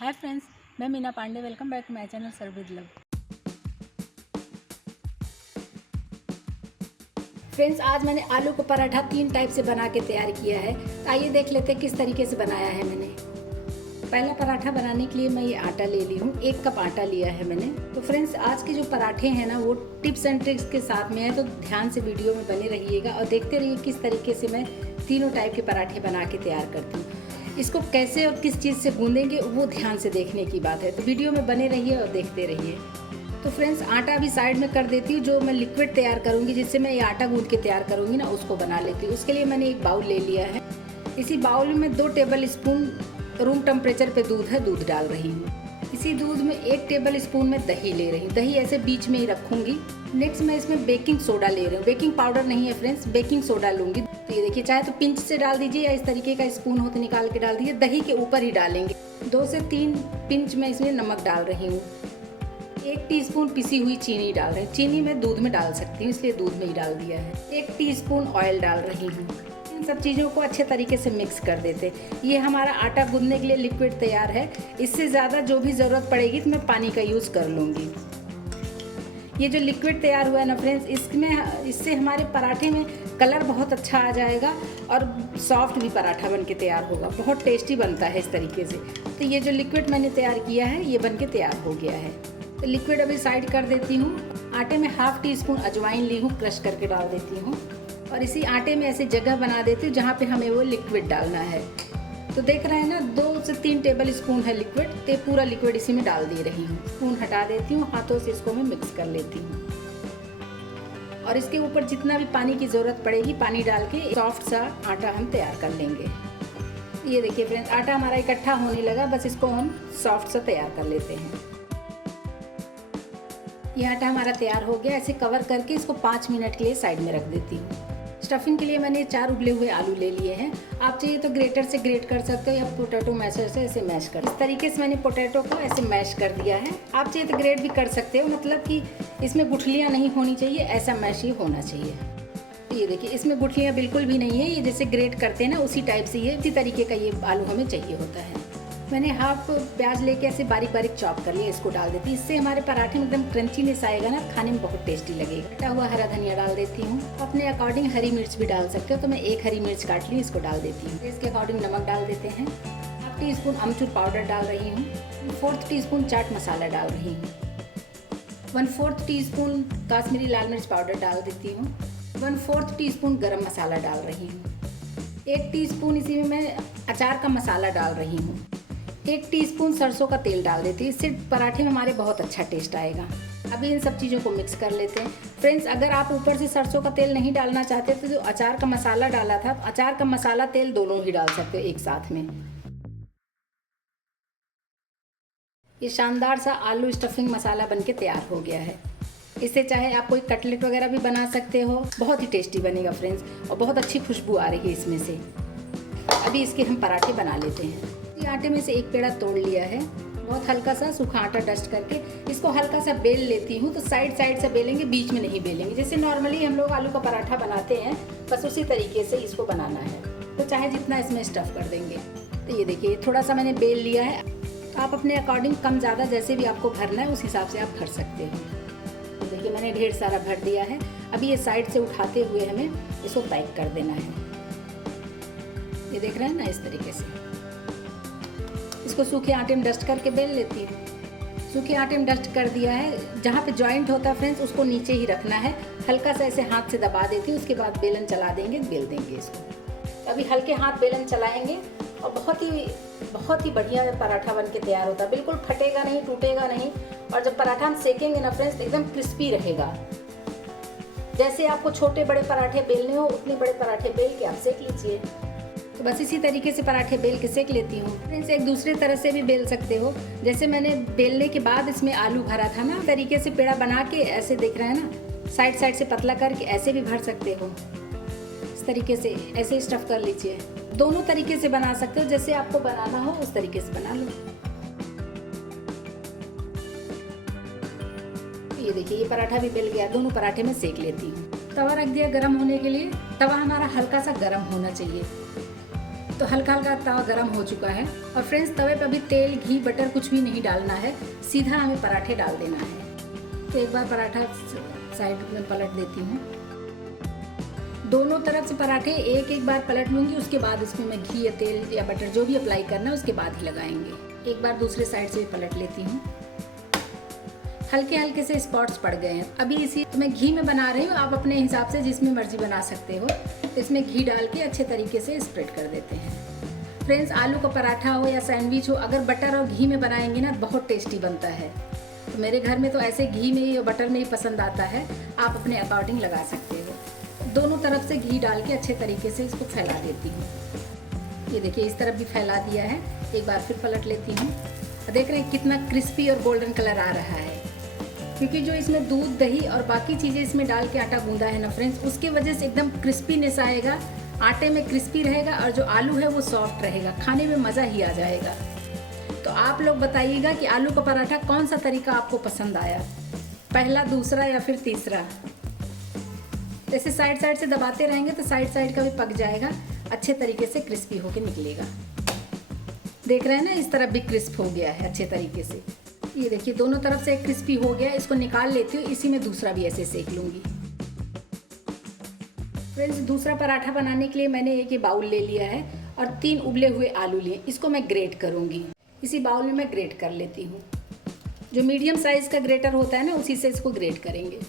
हाय friends, मैं Meena Pandey. Welcome back to my channel serve with love. Friends, आज मैंने आलू का पराठा 3 टाइप से बना के तैयार किया है। तो आइए देख लेते हैं किस तरीके से बनाया है मैंने। पहला पराठा बनाने के लिए मैं ये आटा ले ली हूँ। 1 कप आटा लिया है मैंने। तो फ्रेंड्स, आज के जो पराठे हैं ना, वो टिप्स एंड ट्रिक्स के साथ में है, तो ध्यान से वीडियो में बने रहिएगा और देखते रहिए किस तरीके से मैं तीनों टाइप के पराठे बना के तैयार करती हूँ। इसको कैसे और किस चीज़ से गूंदेंगे वो ध्यान से देखने की बात है, तो वीडियो में बने रहिए और देखते रहिए। तो फ्रेंड्स, आटा अभी साइड में कर देती हूँ। जो मैं लिक्विड तैयार करूँगी, जिससे मैं ये आटा गूंद के तैयार करूँगी ना, उसको बना लेती हूँ। उसके लिए मैंने एक बाउल ले लिया है। इसी बाउल में 2 टेबल स्पून रूम टेम्परेचर पे दूध डाल रही हूँ। इसी दूध में 1 टेबल स्पून में दही ले रही हूँ। दही ऐसे बीच में ही रखूँगी। नेक्स्ट मैं इसमें बेकिंग सोडा ले रही हूँ। बेकिंग पाउडर नहीं है फ्रेंड्स, बेकिंग सोडा लूँगी। तो ये देखिए, चाहे तो पिंच से डाल दीजिए या इस तरीके का स्पून हो तो निकाल के डाल दीजिए। दही के ऊपर ही डालेंगे। 2 से 3 पिंच मैं इसमें नमक डाल रही हूँ। 1 टीस्पून पिसी हुई चीनी डाल रही हूँ। चीनी मैं दूध में डाल सकती हूँ, इसलिए दूध में ही डाल दिया है। 1 टीस्पून ऑयल डाल रही हूँ। इन सब चीज़ों को अच्छे तरीके से मिक्स कर देते। ये हमारा आटा गूंदने के लिए लिक्विड तैयार है। इससे ज़्यादा जो भी ज़रूरत पड़ेगी तो मैं पानी का यूज़ कर लूँगी। ये जो लिक्विड तैयार हुआ है ना फ्रेंड्स, इससे हमारे पराठे में कलर बहुत अच्छा आ जाएगा और सॉफ्ट भी पराठा बन के तैयार होगा। बहुत टेस्टी बनता है इस तरीके से। तो ये जो लिक्विड मैंने तैयार किया है, ये बन के तैयार हो गया है। तो लिक्विड अभी साइड कर देती हूँ। आटे में 1/2 टीस्पून अजवाइन ली हूँ, क्रश करके डाल देती हूँ। और इसी आटे में ऐसी जगह बना देती हूँ जहाँ पे हमें वो लिक्विड डालना है। तो देख रहे हैं ना, 2 से 3 टेबल स्पून है लिक्विड। तो पूरा लिक्विड इसी में डाल दे रही हूँ। स्पून हटा देती हूँ, हाथों से इसको मैं मिक्स कर लेती हूँ। और इसके ऊपर जितना भी पानी की ज़रूरत पड़ेगी, पानी डाल के सॉफ्ट सा आटा हम तैयार कर लेंगे। ये देखिए फ्रेंड्स, आटा हमारा इकट्ठा होने लगा। बस इसको हम सॉफ्ट सा तैयार कर लेते हैं। ये आटा हमारा तैयार हो गया। ऐसे कवर करके इसको 5 मिनट के लिए साइड में रख देती हूँ। स्टफिंग के लिए मैंने 4 उबले हुए आलू ले लिए हैं। आप चाहिए तो ग्रेटर से ग्रेट कर सकते हो या पोटैटो मैशर से ऐसे मैश कर। इस तरीके से मैंने पोटैटो को ऐसे मैश कर दिया है। आप चाहिए तो ग्रेट भी कर सकते हो, मतलब कि इसमें गुठलियाँ नहीं होनी चाहिए, ऐसा मैश ही होना चाहिए। तो ये देखिए, इसमें गुठलियाँ बिल्कुल भी नहीं है। ये जैसे ग्रेट करते हैं ना, उसी टाइप से ये इसी तरीके का ये आलू हमें चाहिए होता है। मैंने 1/2 प्याज लेके ऐसे बारीक बारीक चॉप कर लिया, इसको डाल देती हूँ। इससे हमारे पराठे में एकदम क्रंचीनेस आएगा ना, खाने में बहुत टेस्टी लगेगा। कटा हुआ हरा धनिया डाल देती हूँ। अपने अकॉर्डिंग हरी मिर्च भी डाल सकते हो, तो मैं 1 हरी मिर्च काट ली, इसको डाल देती हूँ। इसके अकॉर्डिंग नमक डाल देते हैं। 1/2 टीस्पून अमचूर पाउडर डाल रही हूँ। 1/4 टीस्पून चाट मसाला डाल रही हूँ। 1/4 टीस्पून काश्मीरी लाल मिर्च पाउडर डाल देती हूँ। 1/4 टीस्पून गरम मसाला डाल रही हूँ। 1 टीस्पून इसी में मैं अचार का मसाला डाल रही हूँ। 1 टीस्पून सरसों का तेल डाल देती हूँ। इससे पराठे में हमारे बहुत अच्छा टेस्ट आएगा। अभी इन सब चीज़ों को मिक्स कर लेते हैं। फ्रेंड्स, अगर आप ऊपर से सरसों का तेल नहीं डालना चाहते तो जो अचार का मसाला डाला था, अचार का मसाला तेल दोनों ही डाल सकते हो एक साथ में। ये शानदार सा आलू स्टफिंग मसाला बनके तैयार हो गया है। इससे चाहे आप कोई कटलेट वगैरह भी बना सकते हो। बहुत ही टेस्टी बनेगा फ्रेंड्स, और बहुत अच्छी खुशबू आ रही है इसमें से। अभी इसके हम पराठे बना लेते हैं। आटे में से 1 पेड़ा तोड़ लिया है। बहुत हल्का सा सूखा आटा डस्ट करके इसको हल्का सा बेल लेती हूँ। तो साइड से बेलेंगे, बीच में नहीं बेलेंगे। जैसे नॉर्मली हम लोग आलू का पराठा बनाते हैं, बस उसी तरीके से इसको बनाना है। तो चाहे जितना इसमें स्टफ़ कर देंगे। तो ये देखिए, थोड़ा सा मैंने बेल लिया है। तो आप अपने अकॉर्डिंग कम ज़्यादा जैसे भी आपको भरना है उस हिसाब से आप भर सकते हो। तो देखिए, मैंने ढेर सारा भर दिया है। अभी ये साइड से उठाते हुए हमें इसको पैक कर देना है। ये देख रहे हैं ना, इस तरीके से। इसको सूखे आटे में डस्ट करके बेल लेती हूँ। सूखे आटे में डस्ट कर दिया है। जहाँ पे जॉइंट होता है फ्रेंड्स, उसको नीचे ही रखना है। हल्का सा ऐसे हाथ से दबा देती हूँ। उसके बाद बेलन चला देंगे, बेल देंगे इसको। तो अभी हल्के हाथ बेलन चलाएंगे और बहुत ही बढ़िया पराठा बन के तैयार होता है। बिल्कुल फटेगा नहीं, टूटेगा नहीं। और जब पराठा हम सेकेंगे ना फ्रेंड्स, एकदम क्रिस्पी रहेगा। जैसे आपको छोटे बड़े पराठे बेलने हो, उतने बड़े पराठे बेल के आप सेक लीजिए। तो बस इसी तरीके से पराठे बेल के सेक लेती हूँ। फ्रेंड्स, एक दूसरे तरह से भी बेल सकते हो। जैसे मैंने बेलने के बाद इसमें आलू भरा था ना, तरीके से पेड़ा बना के ऐसे देख रहे हैं ना, साइड से पतला करके ऐसे भी भर सकते हो। इस तरीके से ऐसे स्टफ़ कर लीजिए। दोनों तरीके से बना सकते हो, जैसे आपको बनाना हो उस तरीके से बना लो। ये देखिए, ये पराठा भी बेल गया। दोनों पराठे में सेक लेती हूँ। तवा रख दिया गर्म होने के लिए। तवा हमारा हल्का सा गर्म होना चाहिए। तो हल्का हल्का तवा गर्म हो चुका है। और फ्रेंड्स, तवे पे अभी तेल, घी, बटर कुछ भी नहीं डालना है, सीधा हमें पराठे डाल देना है। तो एक बार पराठा साइड में पलट देती हूँ। दोनों तरफ से पराठे एक एक बार पलट लूँगी, उसके बाद इसमें मैं घी या तेल या बटर जो भी अप्लाई करना है उसके बाद ही लगाएंगे। एक बार दूसरे साइड से भी पलट लेती हूँ। हल्के हल्के से स्पॉट्स पड़ गए हैं। अभी इसी तो मैं घी में बना रही हूँ, आप अपने हिसाब से जिसमें मर्जी बना सकते हो। तो इसमें घी डाल के अच्छे तरीके से स्प्रेड कर देते हैं। फ्रेंड्स, आलू का पराठा हो या सैंडविच हो, अगर बटर और घी में बनाएंगे ना बहुत टेस्टी बनता है। तो मेरे घर में तो ऐसे घी में ही और बटर में ही पसंद आता है, आप अपने अकॉर्डिंग लगा सकते हो। दोनों तरफ से घी डाल के अच्छे तरीके से इसको फैला देती हूँ। ये देखिए, इस तरफ भी फैला दिया है। एक बार फिर पलट लेती हूँ। देख रहे हैं कितना क्रिस्पी और गोल्डन कलर आ रहा है, क्योंकि जो इसमें दूध, दही और बाकी चीज़ें इसमें डाल के आटा गूंदा है ना फ्रेंड्स, उसके वजह से एकदम क्रिस्पीनेस आएगा। आटे में क्रिस्पी रहेगा और जो आलू है वो सॉफ्ट रहेगा, खाने में मज़ा ही आ जाएगा। तो आप लोग बताइएगा कि आलू का पराठा कौन सा तरीका आपको पसंद आया, पहला, दूसरा या फिर तीसरा। जैसे साइड साइड से दबाते रहेंगे तो साइड साइड का भी पक जाएगा, अच्छे तरीके से क्रिस्पी होके निकलेगा। देख रहे हैं ना, इस तरफ भी क्रिस्प हो गया है अच्छे तरीके से। ये देखिए, दोनों तरफ से क्रिस्पी हो गया। इसको निकाल लेती हूँ, इसी में दूसरा भी ऐसे सेक लूँगी। फ्रेंड्स, दूसरा पराठा बनाने के लिए मैंने एक ये बाउल ले लिया है और 3 उबले हुए आलू लिए। इसको मैं ग्रेट करूँगी। इसी बाउल में मैं ग्रेट कर लेती हूँ। जो मीडियम साइज़ का ग्रेटर होता है ना, उसी से इसको ग्रेट करेंगे।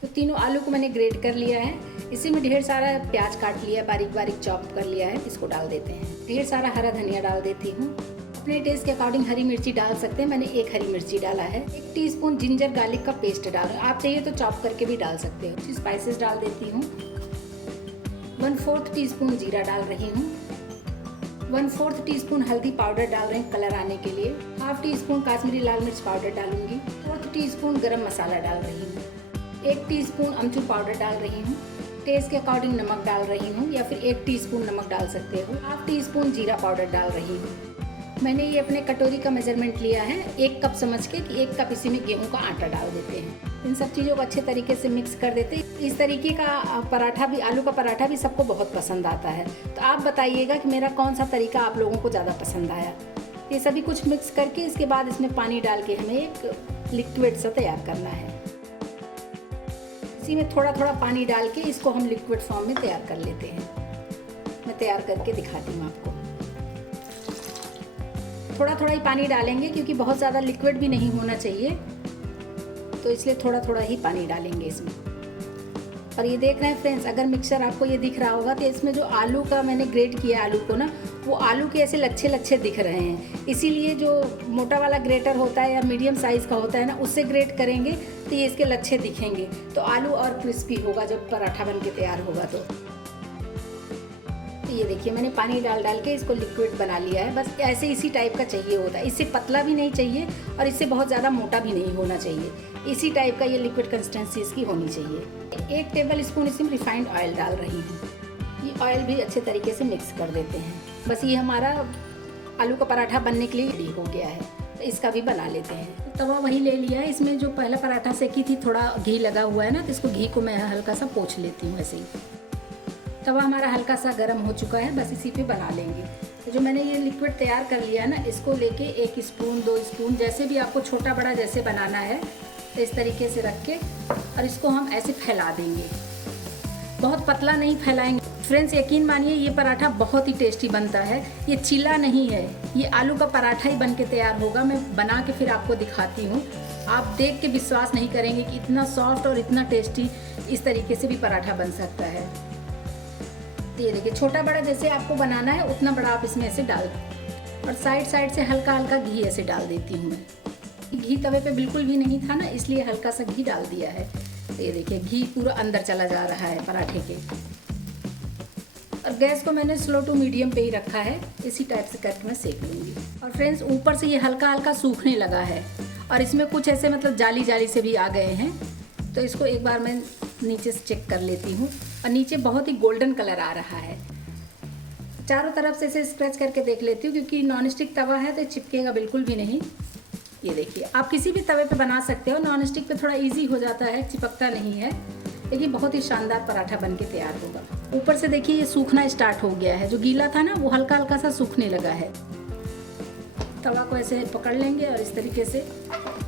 तो तीनों आलू को मैंने ग्रेट कर लिया है। इसी में ढेर सारा प्याज काट लिया, बारीक बारीक चॉप कर लिया है, इसको डाल देते हैं। ढेर सारा हरा धनिया डाल देती हूँ। अपने टेस्ट के अकॉर्डिंग हरी मिर्ची डाल सकते हैं, मैंने 1 हरी मिर्ची डाला है। 1 टीस्पून जिंजर गार्लिक का पेस्ट डाल, आप चाहिए तो चॉप करके भी डाल सकते हो। स्पाइसेस डाल देती हूँ। 1/4 टीस्पून जीरा डाल रही हूँ। 1/4 टीस्पून हल्दी पाउडर डाल रही हूँ कलर आने के लिए। 1/2 टीस्पून काश्मीरी लाल मिर्च पाउडर डालूंगी। 1/4 टीस्पून गरम मसाला डाल रही हूँ। 1 टीस्पून अमचूर पाउडर डाल रही हूँ। टेस्ट के अकॉर्डिंग नमक डाल रही हूँ, या फिर 1 टीस्पून नमक डाल सकते हो। 1/2 टीस्पून जीरा पाउडर डाल रही हूँ। मैंने ये अपने कटोरी का मेजरमेंट लिया है, 1 कप समझ के कि 1 कप इसी में गेहूं का आटा डाल देते हैं। इन सब चीज़ों को अच्छे तरीके से मिक्स कर देते हैं। इस तरीके का पराठा भी, आलू का पराठा भी सबको बहुत पसंद आता है। तो आप बताइएगा कि मेरा कौन सा तरीका आप लोगों को ज़्यादा पसंद आया। ये सभी कुछ मिक्स करके इसके बाद इसमें पानी डाल के हमें एक लिक्विड सा तैयार करना है। इसी में थोड़ा थोड़ा पानी डाल के इसको हम लिक्विड फॉर्म में तैयार कर लेते हैं। मैं तैयार करके दिखाती हूँ आपको। थोड़ा थोड़ा ही पानी डालेंगे, क्योंकि बहुत ज़्यादा लिक्विड भी नहीं होना चाहिए, तो इसलिए थोड़ा थोड़ा ही पानी डालेंगे इसमें। और ये देख रहे हैं फ्रेंड्स, अगर मिक्सचर आपको ये दिख रहा होगा तो इसमें जो आलू का मैंने ग्रेट किया आलू को ना, वो आलू के ऐसे लच्छे लच्छे दिख रहे हैं। इसीलिए जो मोटा वाला ग्रेटर होता है या मीडियम साइज़ का होता है ना, उससे ग्रेट करेंगे तो ये इसके लच्छे दिखेंगे, तो आलू और क्रिस्पी होगा जब पराठा बन के तैयार होगा। तो ये देखिए, मैंने पानी डाल डाल के इसको लिक्विड बना लिया है। बस ऐसे इसी टाइप का चाहिए होता है, इससे पतला भी नहीं चाहिए और इससे बहुत ज़्यादा मोटा भी नहीं होना चाहिए। इसी टाइप का ये लिक्विड कंसिस्टेंसी इसकी होनी चाहिए। 1 टेबल स्पून इसमें रिफाइंड ऑयल डाल रही हूँ। ये ऑयल भी अच्छे तरीके से मिक्स कर देते हैं। बस ये हमारा आलू का पराठा बनने के लिए रेडी हो गया है, तो इसका भी बना लेते हैं। तवा वही ले लिया है, इसमें जो पहला पराठा सेकी थी थोड़ा घी लगा हुआ है ना, तो इसको घी को मैं हल्का सा पोंछ लेती हूँ। ऐसे ही तवा हमारा हल्का सा गर्म हो चुका है, बस इसी पे बना लेंगे। तो जो मैंने ये लिक्विड तैयार कर लिया है ना, इसको लेके 1 स्पून 2 स्पून जैसे भी आपको छोटा बड़ा जैसे बनाना है, तो इस तरीके से रख के और इसको हम ऐसे फैला देंगे। बहुत पतला नहीं फैलाएंगे। फ्रेंड्स, यकीन मानिए ये पराठा बहुत ही टेस्टी बनता है। ये चिल्ला नहीं है, ये आलू का पराठा ही बन के तैयार होगा। मैं बना के फिर आपको दिखाती हूँ, आप देख के विश्वास नहीं करेंगे कि इतना सॉफ्ट और इतना टेस्टी इस तरीके से भी पराठा बन सकता है। तो ये देखिए, छोटा बड़ा जैसे आपको बनाना है उतना बड़ा आप इसमें ऐसे डाल, और साइड साइड से हल्का हल्का घी ऐसे डाल देती हूँ मैं। घी तवे पे बिल्कुल भी नहीं था ना, इसलिए हल्का सा घी डाल दिया है। तो ये देखिए, घी पूरा अंदर चला जा रहा है पराठे के। और गैस को मैंने स्लो टू मीडियम पे ही रखा है। इसी टाइप से करके मैं सेक लूँगी। और फ्रेंड्स, ऊपर से ये हल्का हल्का सूखने लगा है और इसमें कुछ ऐसे मतलब जाली जाली से भी आ गए हैं। तो इसको एक बार मैं नीचे से चेक कर लेती हूँ, और नीचे बहुत ही गोल्डन कलर आ रहा है। चारों तरफ से इसे स्क्रैच करके देख लेती हूँ, क्योंकि नॉन स्टिक तवा है तो चिपकेगा बिल्कुल भी नहीं। ये देखिए, आप किसी भी तवे पे बना सकते हो। नॉन स्टिक पे थोड़ा इजी हो जाता है, चिपकता नहीं है, लेकिन बहुत ही शानदार पराठा बन के तैयार होगा। ऊपर से देखिए ये सूखना स्टार्ट हो गया है, जो गीला था ना वो हल्का हल्का सा सूखने लगा है। तवा को ऐसे पकड़ लेंगे और इस तरीके से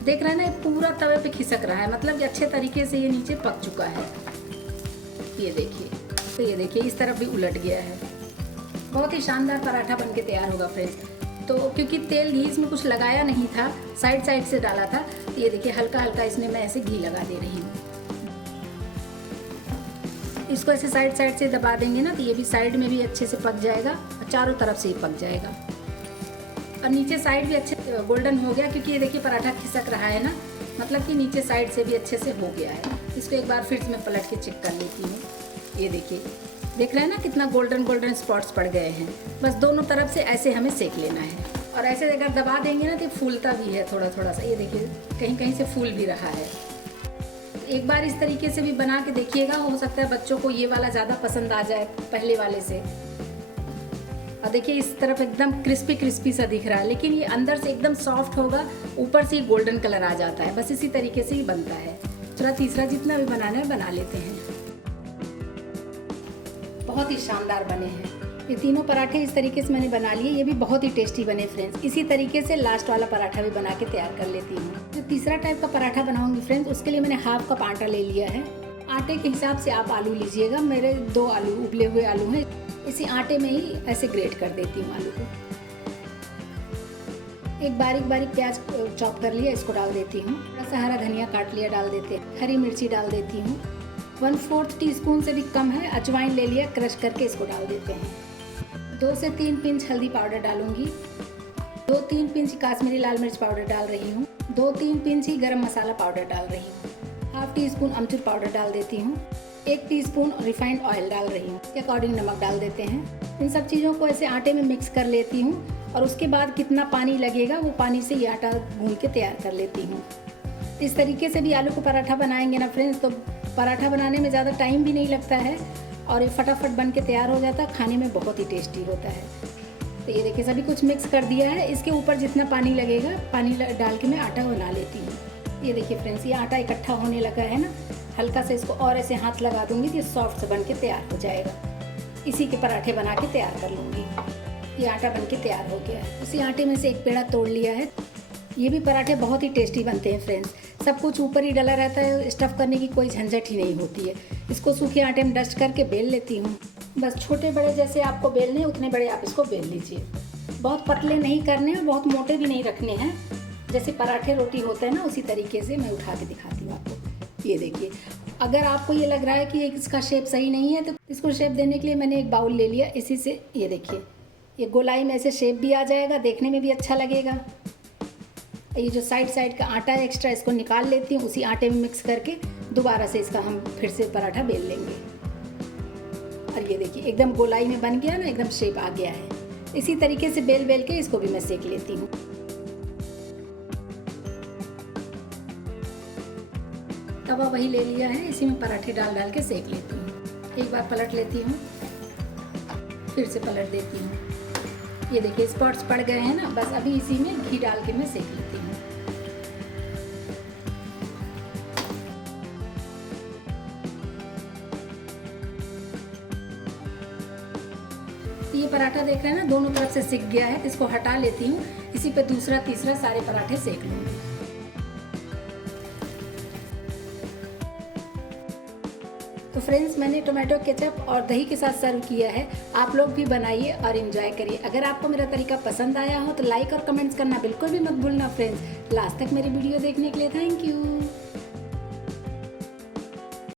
देख रहे हैं ना, ये पूरा तवे पे खिसक रहा है, मतलब कि अच्छे तरीके से ये नीचे पक चुका है। ये देखिए, तो ये देखिए इस तरफ भी उलट गया है। बहुत ही शानदार पराठा बनके तैयार होगा फ्रेंड्स। तो क्योंकि तेल घी इसमें कुछ लगाया नहीं था, साइड साइड से डाला था, तो ये देखिए हल्का हल्का इसमें मैं ऐसे घी लगा दे रही हूँ। इसको ऐसे साइड साइड से दबा देंगे ना, तो ये भी साइड में भी अच्छे से पक जाएगा और चारों तरफ से ही पक जाएगा। और नीचे साइड भी अच्छे गोल्डन हो गया, क्योंकि ये देखिए पराठा खिसक रहा है ना, मतलब कि नीचे साइड से भी अच्छे से हो गया है। इसको एक बार फिर से मैं पलट के चेक कर लेती हूँ। ये देखिए, देख रहे हैं ना कितना गोल्डन गोल्डन स्पॉट्स पड़ गए हैं। बस दोनों तरफ से ऐसे हमें सेक लेना है। और ऐसे अगर दबा देंगे ना तो फूलता भी है थोड़ा थोड़ा सा। ये देखिए कहीं कहीं से फूल भी रहा है। एक बार इस तरीके से भी बना के देखिएगा, हो सकता है बच्चों को ये वाला ज़्यादा पसंद आ जाए पहले वाले से। और देखिए इस तरफ एकदम क्रिस्पी क्रिस्पी सा दिख रहा है, लेकिन ये अंदर से एकदम सॉफ्ट होगा, ऊपर से ही गोल्डन कलर आ जाता है। बस इसी तरीके से ही बनता है। चलो तीसरा जितना भी बनाना है बना लेते हैं। बहुत ही शानदार बने हैं ये तीनों पराठे। इस तरीके से मैंने बना लिए, ये भी बहुत ही टेस्टी बने फ्रेंड्स। इसी तरीके से लास्ट वाला पराठा भी बना के तैयार कर लेती हूँ। जो तीसरा टाइप का पराठा बनाऊंगी फ्रेंड्स, उसके लिए मैंने हाफ कप आटा ले लिया है। आटे के हिसाब से आप आलू लीजिएगा। मेरे 2 आलू उबले हुए आलू हैं, इसी आटे में ही ऐसे ग्रेट कर देती हूँ आलू को। एक बारीक बारीक प्याज चॉप कर लिया, इसको डाल देती हूँ। थोड़ा सा हरा धनिया काट लिया डाल देते हैं। हरी मिर्ची डाल देती हूँ। 1/4 टीस्पून से भी कम है अजवाइन ले लिया, क्रश करके इसको डाल देते हैं। 2 से 3 पिंच हल्दी पाउडर डालूंगी। 2-3 पिंच काश्मीरी लाल मिर्च पाउडर डाल रही हूँ। 2-3 पिंच ही गरम मसाला पाउडर डाल रही हूँ। हाफ टी स्पून अमचूर पाउडर डाल देती हूँ। 1 टीस्पून रिफाइंड ऑयल डाल रही हूँ। इसके अकॉर्डिंग नमक डाल देते हैं। इन सब चीज़ों को ऐसे आटे में मिक्स कर लेती हूँ और उसके बाद कितना पानी लगेगा वो पानी से ये आटा गूंद के तैयार कर लेती हूँ। इस तरीके से भी आलू को पराठा बनाएंगे ना फ्रेंड्स, तो पराठा बनाने में ज़्यादा टाइम भी नहीं लगता है और ये फटाफट बन के तैयार हो जाता है। खाने में बहुत ही टेस्टी होता है। तो ये देखिए सभी कुछ मिक्स कर दिया है। इसके ऊपर जितना पानी लगेगा पानी डाल के मैं आटा बना लेती हूँ। ये देखिए फ्रेंड्स, ये आटा इकट्ठा होने लगा है ना, हल्का से इसको और ऐसे हाथ लगा दूंगी तो ये सॉफ्ट से बन के तैयार हो जाएगा। इसी के पराठे बना के तैयार कर लूँगी। ये आटा बन के तैयार हो गया है। उसी आटे में से एक पेड़ा तोड़ लिया है। ये भी पराठे बहुत ही टेस्टी बनते हैं फ्रेंड्स। सब कुछ ऊपर ही डला रहता है, स्टफ़ करने की कोई झंझट ही नहीं होती है। इसको सूखे आटे में डस्ट करके बेल लेती हूँ। बस छोटे बड़े जैसे आपको बेलने उतने बड़े आप इसको बेल लीजिए। बहुत पतले नहीं करने और बहुत मोटे भी नहीं रखने हैं। जैसे पराठे रोटी होता है ना, उसी तरीके से मैं उठा के दिखाती हूँ आपको। ये देखिए, अगर आपको ये लग रहा है कि इसका शेप सही नहीं है तो इसको शेप देने के लिए मैंने एक बाउल ले लिया। इसी से ये देखिए, ये गोलाई में ऐसे शेप भी आ जाएगा, देखने में भी अच्छा लगेगा। ये जो साइड साइड का आटा है एक्स्ट्रा, इसको निकाल लेती हूँ। उसी आटे में मिक्स करके दोबारा से इसका हम फिर से पराठा बेल लेंगे। और ये देखिए एकदम गोलाई में बन गया ना, एकदम शेप आ गया है। इसी तरीके से बेल बेल के इसको भी मैं सेक लेती हूँ। तवा वही ले लिया है, इसी में पराठे डाल डाल के सेक लेती हूँ। एक बार पलट लेती हूँ, फिर से पलट देती हूँ। ये देखिए स्पॉट्स पड़ गए हैं ना, बस अभी इसी में घी डाल के मैं सेक लेती हूँ। ये पराठा देख रहे हैं ना, दोनों तरफ से सिक गया है, तो इसको हटा लेती हूँ। इसी पे दूसरा तीसरा सारे पराठे सेक लूँगी। तो फ्रेंड्स, मैंने टोमेटो केचप और दही के साथ सर्व किया है। आप लोग भी बनाइए और एंजॉय करिए। अगर आपको मेरा तरीका पसंद आया हो तो लाइक और कमेंट्स करना बिल्कुल भी मत भूलना फ्रेंड्स। लास्ट तक मेरी वीडियो देखने के लिए थैंक यू।